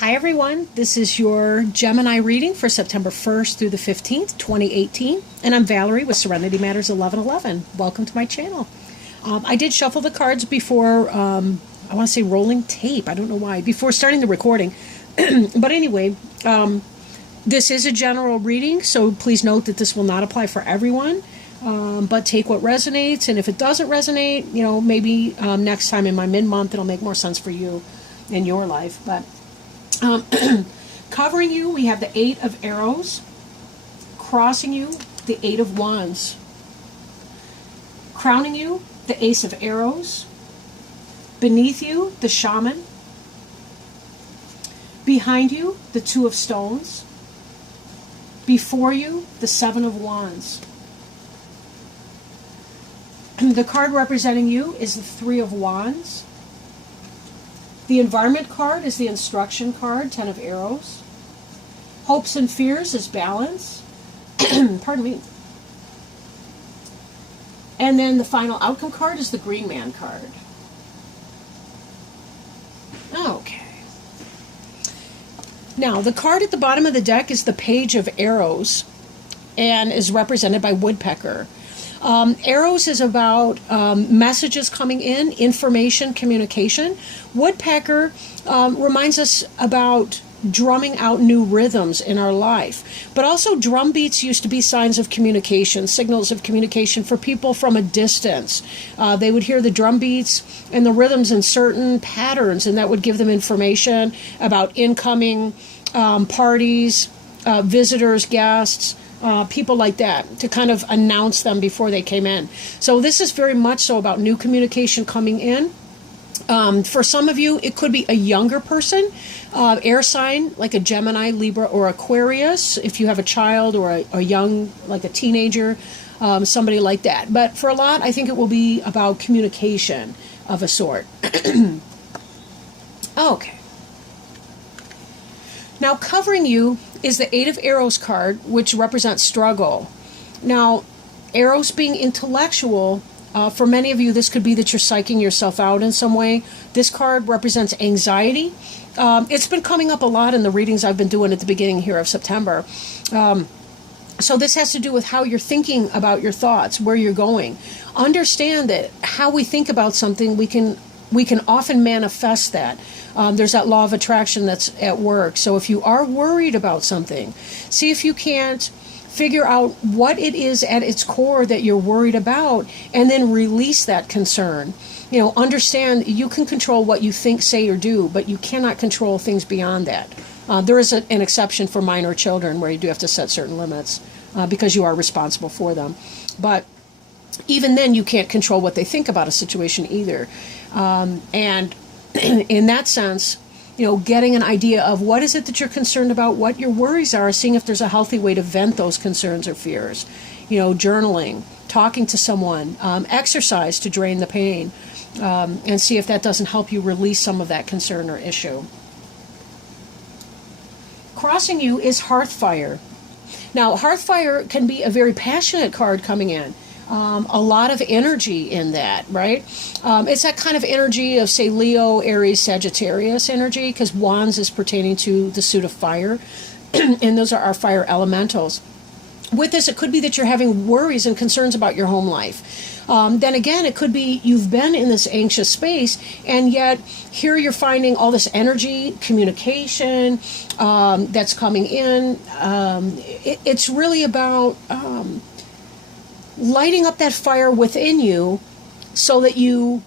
Hi everyone, this is your Gemini reading for September 1st through the 15th, 2018, and I'm Valerie with Serenity Matters 1111. Welcome to my channel. I did shuffle the cards before, I want to say rolling tape, I don't know why, before starting the recording. But anyway, this is a general reading, so please note that this will not apply for everyone, but take what resonates, and if it doesn't resonate, maybe next time in my mid-month it'll make more sense for you in your life. But covering you, we have the 8 of Arrows. Crossing you, the 8 of Wands. Crowning you, the Ace of Arrows. Beneath you, the Shaman. Behind you, the 2 of Stones. Before you, the 7 of Wands. The card representing you is the 3 of Wands. The environment card is the instruction card, 10 of Arrows. Hopes and fears is balance. Pardon me. And then the final outcome card is the green man card. Okay. Now, the card at the bottom of the deck is the Page of Arrows and is represented by Woodpecker. Arrows is about messages coming in, information, communication. Woodpecker reminds us about drumming out new rhythms in our life. But also drum beats used to be signs of communication, signals of communication for people from a distance. They would hear the drum beats and the rhythms in certain patterns, and that would give them information about incoming parties, visitors, guests, people like that, to kind of announce them before they came in. So this is very much so about new communication coming in. For some of you, it could be a younger person, air sign, like a Gemini, Libra, or Aquarius, if you have a child or a young, like a teenager, somebody like that. But for a lot, I think it will be about communication of a sort. Okay. Now, covering you is the 8 of Arrows card, which represents struggle. Now, arrows being intellectual, for many of you, this could be that you're psyching yourself out in some way. This card represents anxiety. It's been coming up a lot in the readings I've been doing at the beginning here of September. So this has to do with how you're thinking about your thoughts, where you're going. Understand that how we think about something, we can often manifest that. There's that law of attraction that's at work. So if you are worried about something, see if you can't figure out what it is at its core that you're worried about, and then release that concern. Understand you can control what you think, say, or do, but you cannot control things beyond that. There is an exception for minor children where you do have to set certain limits because you are responsible for them. But even then, you can't control what they think about a situation either. And in that sense, getting an idea of what is it that you're concerned about, what your worries are, seeing if there's a healthy way to vent those concerns or fears. Journaling, talking to someone, exercise to drain the pain, and see if that doesn't help you release some of that concern or issue. Crossing you is Hearthfire. Now, Hearthfire can be a very passionate card coming in. A lot of energy in that, right? It's that kind of energy of, say, Leo, Aries, Sagittarius energy, because Wands is pertaining to the suit of fire, and those are our fire elementals. With this, it could be that you're having worries and concerns about your home life. Then again, it could be you've been in this anxious space, and yet here you're finding all this energy, communication that's coming in. It's really about lighting up that fire within you so that you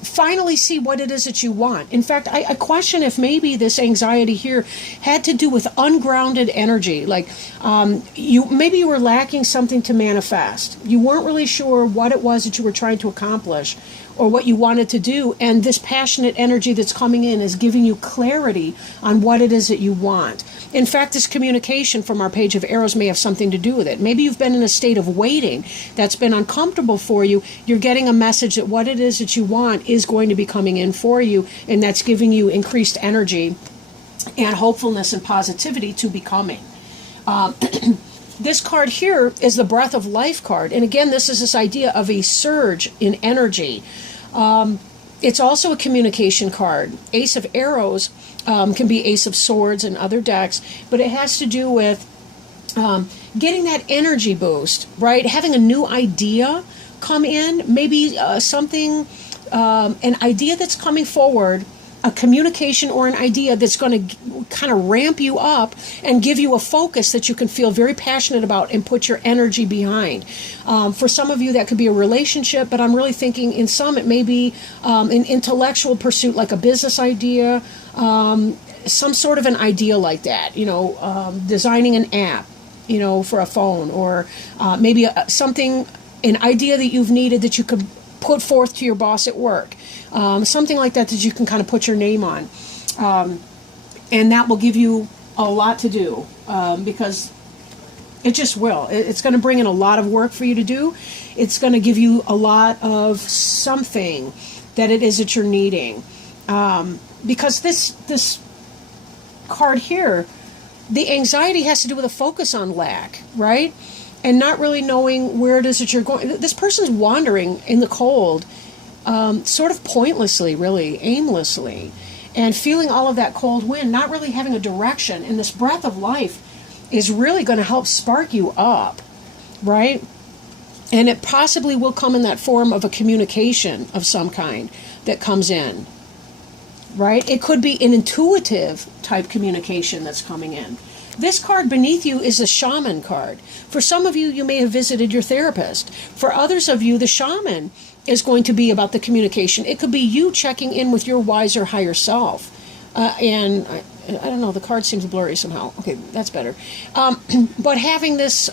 finally see what it is that you want. In fact, I question if maybe this anxiety here had to do with ungrounded energy. Like maybe you were lacking something to manifest. You weren't really sure what it was that you were trying to accomplish or what you wanted to do, and this passionate energy that's coming in is giving you clarity on what it is that you want. In fact, this communication from our Page of Arrows may have something to do with it. Maybe you've been in a state of waiting that's been uncomfortable for you. You're getting a message that what it is that you want is going to be coming in for you, and that's giving you increased energy and hopefulness and positivity to becoming. This card here is the Breath of Life card. And again, this is this idea of a surge in energy. It's also a communication card. Ace of Arrows can be Ace of Swords and other decks, but it has to do with getting that energy boost, right? Having a new idea come in, maybe something, an idea that's coming forward, a communication or an idea that's going to kind of ramp you up and give you a focus that you can feel very passionate about and put your energy behind. For some of you, that could be a relationship, but I'm really thinking in some it may be an intellectual pursuit, like a business idea, some sort of an idea like that, designing an app, for a phone, or maybe something, an idea that you've needed that you could put forth to your boss at work. Something like that you can kind of put your name on. And that will give you a lot to do, because it just will. It's going to bring in a lot of work for you to do. It's going to give you a lot of something that it is that you're needing. Because this card here, the anxiety has to do with a focus on lack, right? And not really knowing where it is that you're going. This person's wandering in the cold, sort of pointlessly, really, aimlessly, and feeling all of that cold wind, not really having a direction. And this breath of life is really going to help spark you up, right? And it possibly will come in that form of a communication of some kind that comes in, right? It could be an intuitive type communication that's coming in. This card beneath you is a shaman card. For some of you, you may have visited your therapist. For others of you, the shaman is going to be about the communication. It could be you checking in with your wiser higher self. And I don't know, the card seems blurry somehow. Okay, that's better. But having this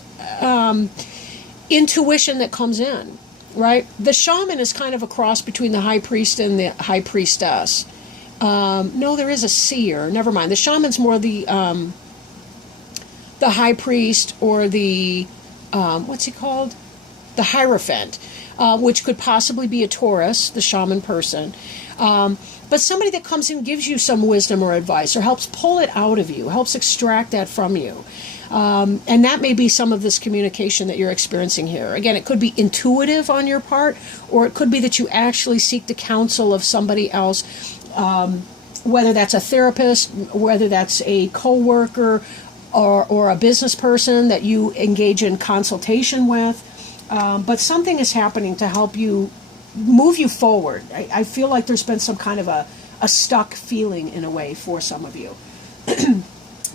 intuition that comes in, right? The shaman is kind of a cross between the high priest and the high priestess. No, there is a seer. Never mind. The shaman's more the high priest, or the, what's he called? The Hierophant, which could possibly be a Taurus, the shaman person. But somebody that comes in, gives you some wisdom or advice, or helps pull it out of you, helps extract that from you. And that may be some of this communication that you're experiencing here. Again, it could be intuitive on your part, or it could be that you actually seek the counsel of somebody else, whether that's a therapist, whether that's a coworker, or a business person that you engage in consultation with. But something is happening to help you, move you forward. I feel like there's been some kind of a stuck feeling in a way for some of you.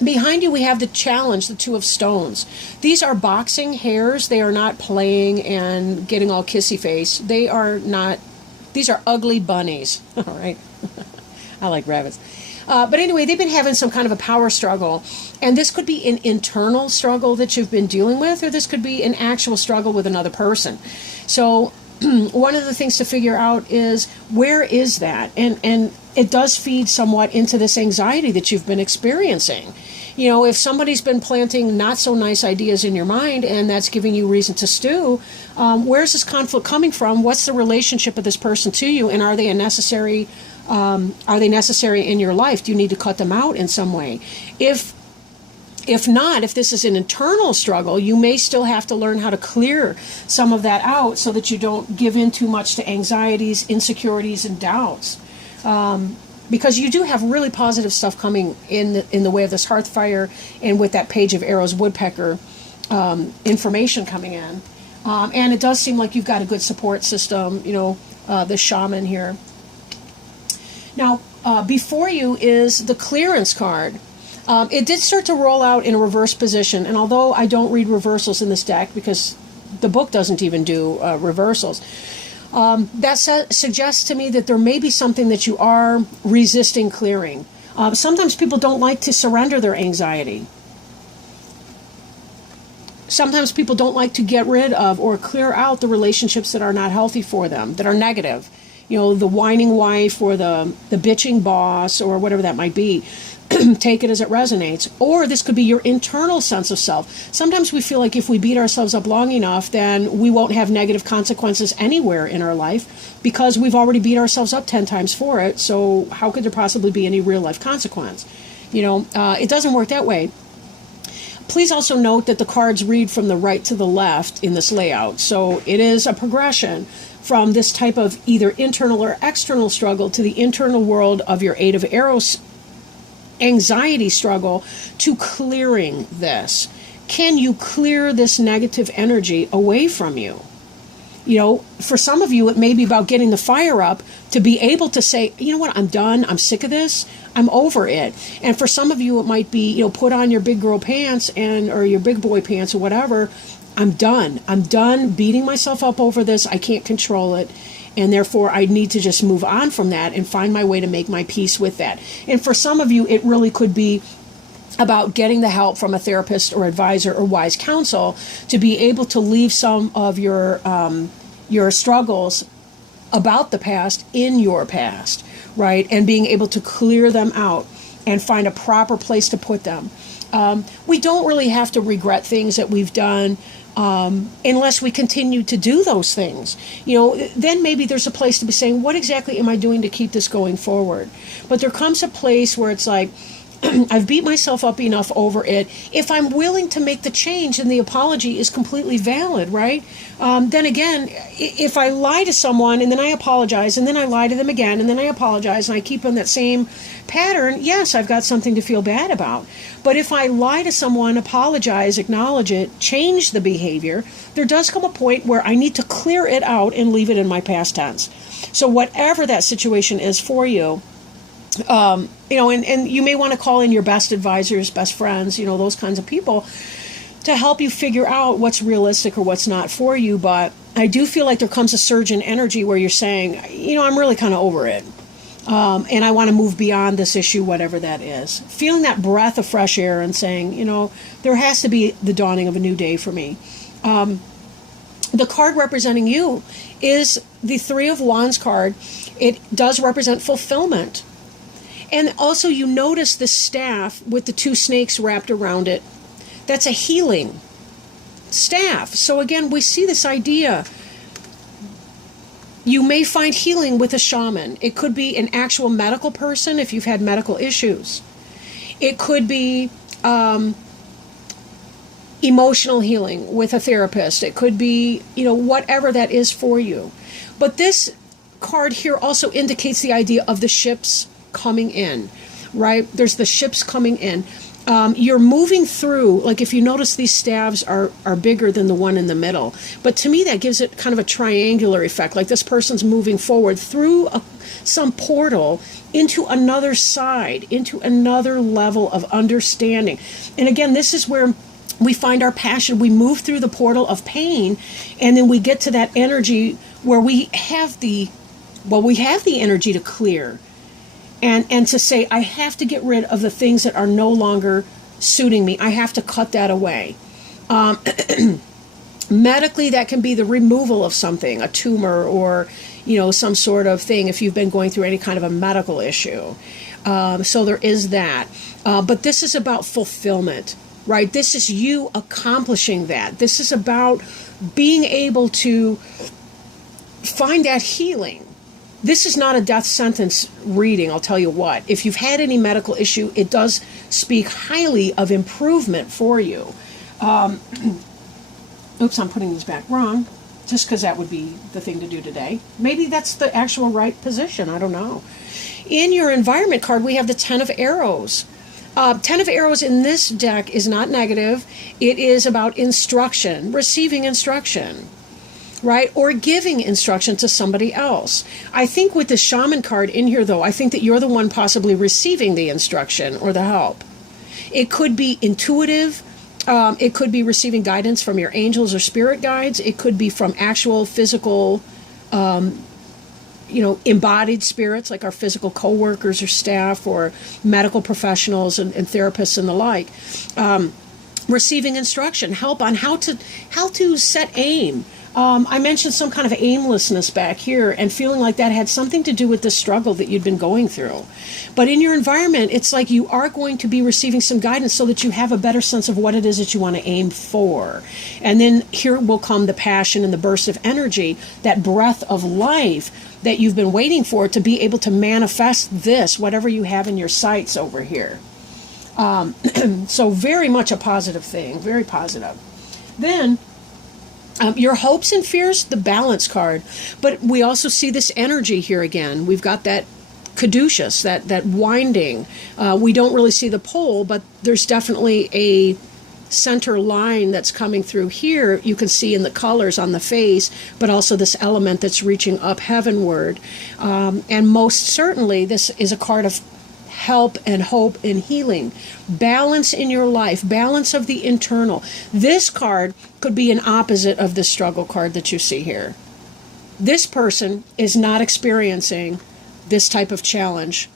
Behind you we have the challenge, the Two of Stones. These are boxing hares. They are not playing and getting all kissy face. They are not, these are ugly bunnies. All right. I like rabbits. But anyway, they've been having some kind of a power struggle. And this could be an internal struggle that you've been dealing with, or this could be an actual struggle with another person. So one of the things to figure out is, where is that? And it does feed somewhat into this anxiety that you've been experiencing. If somebody's been planting not so nice ideas in your mind, and that's giving you reason to stew, where's this conflict coming from? What's the relationship of this person to you? And are they necessary in your life? Do you need to cut them out in some way? If not, if this is an internal struggle, you may still have to learn how to clear some of that out so that you don't give in too much to anxieties, insecurities, and doubts. Because you do have really positive stuff coming in the way of this hearth fire, and with that Page of Arrows woodpecker information coming in. And it does seem like you've got a good support system, the shaman here. Now, before you is the clearance card. It did start to roll out in a reverse position, and although I don't read reversals in this deck because the book doesn't even do reversals, that suggests to me that there may be something that you are resisting clearing. Sometimes people don't like to surrender their anxiety. Sometimes people don't like to get rid of or clear out the relationships that are not healthy for them, that are negative. The whining wife, or the bitching boss, or whatever that might be. Take it as it resonates. Or this could be your internal sense of self. Sometimes we feel like if we beat ourselves up long enough, then we won't have negative consequences anywhere in our life, because we've already beat ourselves up 10 times for it. So how could there possibly be any real life consequence? It doesn't work that way. Please also note that the cards read from the right to the left in this layout. So it is a progression from this type of either internal or external struggle to the internal world of your Eight of Arrows anxiety struggle to clearing this. Can you clear this negative energy away from you? You know, for some of you, it may be about getting the fire up to be able to say, you know what, I'm done. I'm sick of this. I'm over it. And for some of you, it might be, you know, put on your big girl pants or your big boy pants or whatever. I'm done. I'm done beating myself up over this. I can't control it. And therefore, I need to just move on from that and find my way to make my peace with that. And for some of you, it really could be about getting the help from a therapist or advisor or wise counsel to be able to leave some of your struggles about the past in your past, right? And being able to clear them out and find a proper place to put them. We don't really have to regret things that we've done unless we continue to do those things. You know, then maybe there's a place to be saying, what exactly am I doing to keep this going forward? But there comes a place where it's like, I've beat myself up enough over it. If I'm willing to make the change, and the apology is completely valid, right? Then again, if I lie to someone and then I apologize and then I lie to them again and then I apologize and I keep on that same pattern, yes, I've got something to feel bad about. But if I lie to someone, apologize, acknowledge it, change the behavior, there does come a point where I need to clear it out and leave it in my past tense. So whatever that situation is for you, you know, and you may want to call in your best advisors, best friends, you know, those kinds of people to help you figure out what's realistic or what's not for you. But I do feel like there comes a surge in energy where you're saying, you know, I'm really kind of over it. And I want to move beyond this issue, whatever that is. Feeling that breath of fresh air and saying, you know, there has to be the dawning of a new day for me. The card representing you is the Three of Wands card. It does represent fulfillment. And also you notice the staff with the two snakes wrapped around it. That's a healing staff. So again, we see this idea. You may find healing with a shaman. It could be an actual medical person if you've had medical issues. It could be emotional healing with a therapist. It could be, you know, whatever that is for you. But this card here also indicates the idea of the ships coming in, right? There's the ships coming in. You're moving through, like if you notice these staves are bigger than the one in the middle. But to me, that gives it kind of a triangular effect, like this person's moving forward through some portal into another side, into another level of understanding. And again, this is where we find our passion. We move through the portal of pain, and then we get to that energy where we have the energy to clear. And to say, I have to get rid of the things that are no longer suiting me. I have to cut that away. Medically, that can be the removal of something, a tumor or, you know, some sort of thing if you've been going through any kind of a medical issue. So there is that. But this is about fulfillment, right? This is you accomplishing that. This is about being able to find that healing. This is not a death sentence reading, I'll tell you what. If you've had any medical issue, it does speak highly of improvement for you. Oops, I'm putting this back wrong, just because that would be the thing to do today. Maybe that's the actual right position, I don't know. In your environment card, we have the Ten of Arrows. Ten of Arrows in this deck is not negative. It is about instruction, receiving instruction, right? Or giving instruction to somebody else. I think with the shaman card in here, though, I think that you're the one possibly receiving the instruction or the help. It could be intuitive. It could be receiving guidance from your angels or spirit guides. It could be from actual physical, embodied spirits like our physical co-workers or staff or medical professionals and therapists and the like. Receiving instruction, help on how to set aim. I mentioned some kind of aimlessness back here and feeling like that had something to do with the struggle that you'd been going through. But in your environment, it's like you are going to be receiving some guidance so that you have a better sense of what it is that you want to aim for. And then here will come the passion and the burst of energy, that breath of life that you've been waiting for to be able to manifest this, whatever you have in your sights over here. So very much a positive thing, very positive. Then your hopes and fears, the balance card. But we also see this energy here again. We've got that caduceus, that winding. We don't really see the pole, but there's definitely a center line that's coming through here. You can see in the colors on the face, but also this element that's reaching up heavenward. And most certainly, this is a card of help and hope and healing. Balance in your life, balance of the internal. This card could be an opposite of the struggle card that you see here. This person is not experiencing this type of challenge.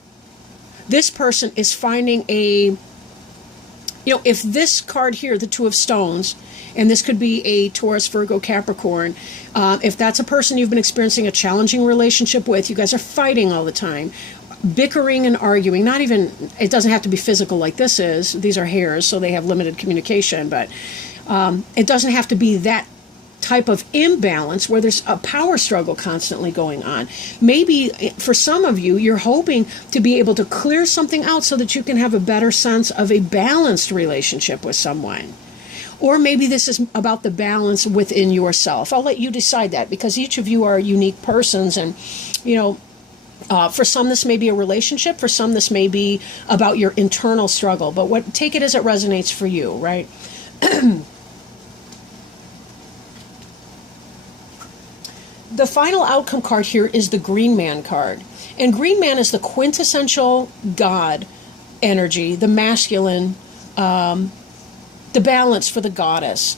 This person is finding if this card here, the Two of Stones, and this could be a Taurus, Virgo, Capricorn, if that's a person you've been experiencing a challenging relationship with, you guys are fighting all the time, bickering and arguing, it doesn't have to be physical like this is. These are hairs, so they have limited communication, but it doesn't have to be that type of imbalance where there's a power struggle constantly going on. Maybe for some of you, you're hoping to be able to clear something out so that you can have a better sense of a balanced relationship with someone. Or maybe this is about the balance within yourself. I'll let you decide that, because each of you are unique persons, and for some this may be a relationship, for some this may be about your internal struggle, but take it as it resonates for you, right? The final outcome card here is the Green Man card. And Green Man is the quintessential God energy, the masculine, the balance for the goddess.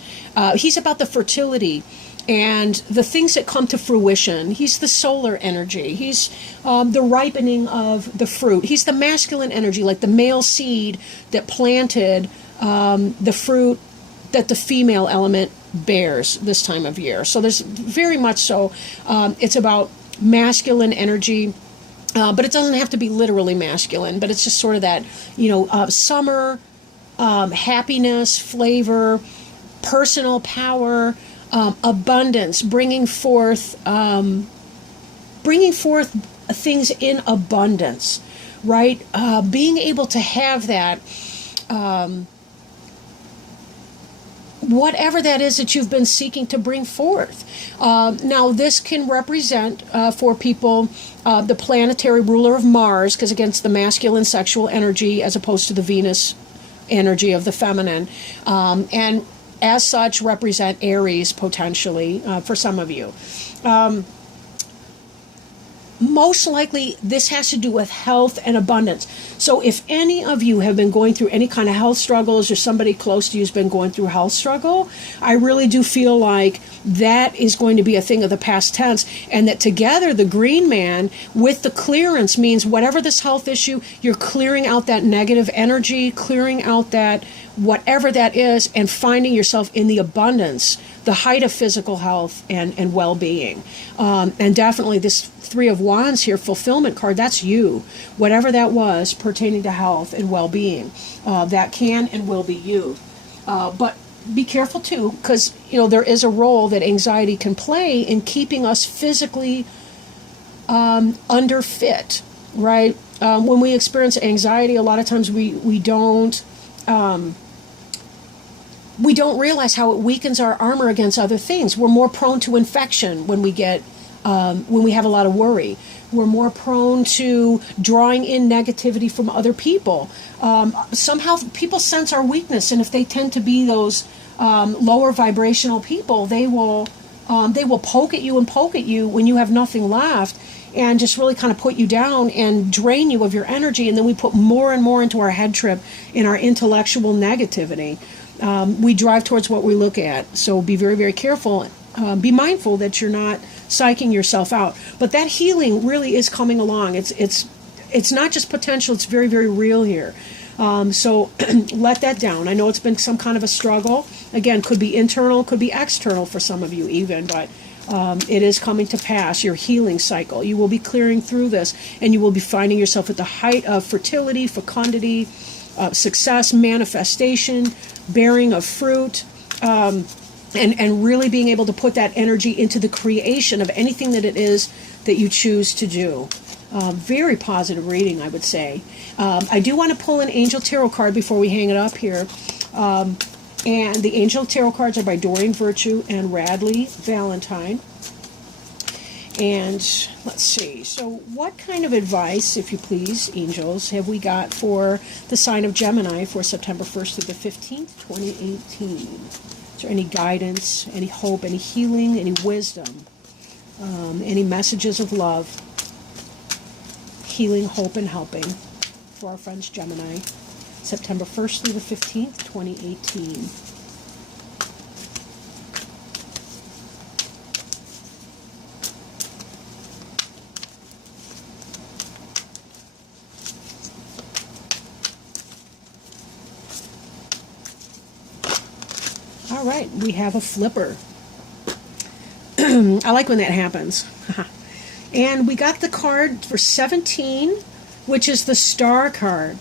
He's about the fertility and the things that come to fruition. He's the solar energy. He's the ripening of the fruit. He's the masculine energy, like the male seed that planted the fruit that the female element bears this time of year. So there's very much so, it's about masculine energy, but it doesn't have to be literally masculine, but it's just sort of that, summer, happiness, flavor, personal power, abundance, bringing forth things in abundance, right? Being able to have that, whatever that is that you've been seeking to bring forth. Now, this can represent, for people, the planetary ruler of Mars, because again, it's the masculine sexual energy as opposed to the Venus energy of the feminine. And as such, represent Aries, potentially, for some of you. Most likely, this has to do with health and abundance. So if any of you have been going through any kind of health struggles, or somebody close to you has been going through a health struggle, I really do feel like that is going to be a thing of the past tense, and that together the Green Man with the clearance means whatever this health issue, you're clearing out that negative energy, clearing out that whatever that is, and finding yourself in the abundance, the height of physical health and well-being. And definitely this Three of Wands here, fulfillment card, that's you. Whatever that was pertaining to health and well-being, that can and will be you. But be careful too, because there is a role that anxiety can play in keeping us physically underfit, right? When we experience anxiety, a lot of times we don't realize how it weakens our armor against other things. We're more prone to infection when we have a lot of worry. We're more prone to drawing in negativity from other people. Somehow people sense our weakness, and if they tend to be those lower vibrational people, they will poke at you when you have nothing left, and just really kind of put you down and drain you of your energy. And then we put more and more into our head trip in our intellectual negativity. We drive towards what we look at. So be very, very careful. Be mindful that you're not psyching yourself out. But that healing really is coming along. It's not just potential. It's very, very real here. So let that down. I know it's been some kind of a struggle. Again, could be internal, could be external for some of you even, but it is coming to pass, your healing cycle. You will be clearing through this, and you will be finding yourself at the height of fertility, fecundity, success, manifestation, bearing of fruit, and really being able to put that energy into the creation of anything that it is that you choose to do. Very positive reading, I would say. I do want to pull an Angel Tarot card before we hang it up here. And the Angel Tarot cards are by Doreen Virtue and Radley Valentine. And let's see. So what kind of advice, if you please, angels, have we got for the sign of Gemini for September 1st through the 15th, 2018? Is there any guidance, any hope, any healing, any wisdom, any messages of love, healing, hope, and helping for our friends Gemini, September 1st through the 15th, 2018? All right, we have a flipper. I like when that happens. And we got the card for 17, which is the Star card,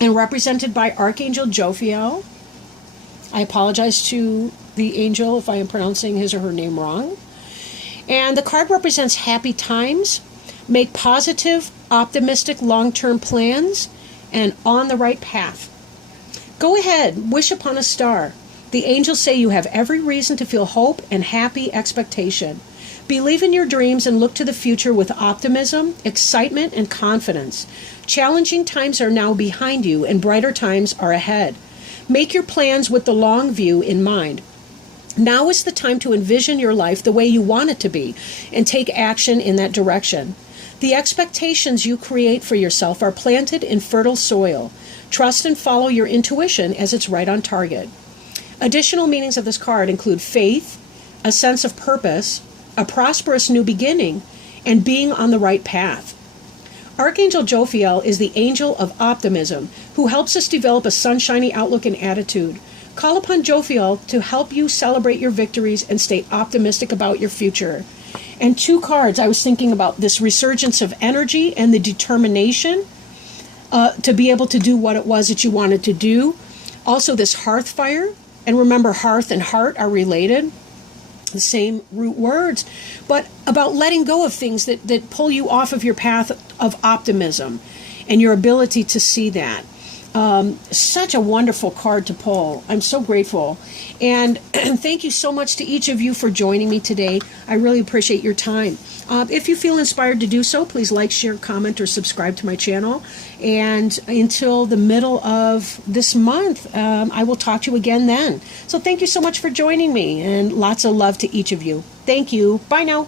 and represented by Archangel Jophiel. I apologize to the angel if I am pronouncing his or her name wrong. And the card represents happy times, make positive, optimistic, long-term plans, and on the right path. Go ahead, wish upon a star. The angels say you have every reason to feel hope and happy expectation. Believe in your dreams and look to the future with optimism, excitement, and confidence. Challenging times are now behind you and brighter times are ahead. Make your plans with the long view in mind. Now is the time to envision your life the way you want it to be and take action in that direction. The expectations you create for yourself are planted in fertile soil. Trust and follow your intuition as it's right on target. Additional meanings of this card include faith, a sense of purpose, a prosperous new beginning, and being on the right path. Archangel Jophiel is the angel of optimism who helps us develop a sunshiny outlook and attitude. Call upon Jophiel to help you celebrate your victories and stay optimistic about your future. And two cards, I was thinking about this resurgence of energy and the determination to be able to do what it was that you wanted to do. Also this hearth fire. And remember, hearth and heart are related, the same root words, but about letting go of things that pull you off of your path of optimism and your ability to see that. Such a wonderful card to pull. I'm so grateful. And thank you so much to each of you for joining me today. I really appreciate your time. If you feel inspired to do so, please like, share, comment, or subscribe to my channel. And until the middle of this month, I will talk to you again then. So thank you so much for joining me, and lots of love to each of you. Thank you. Bye now.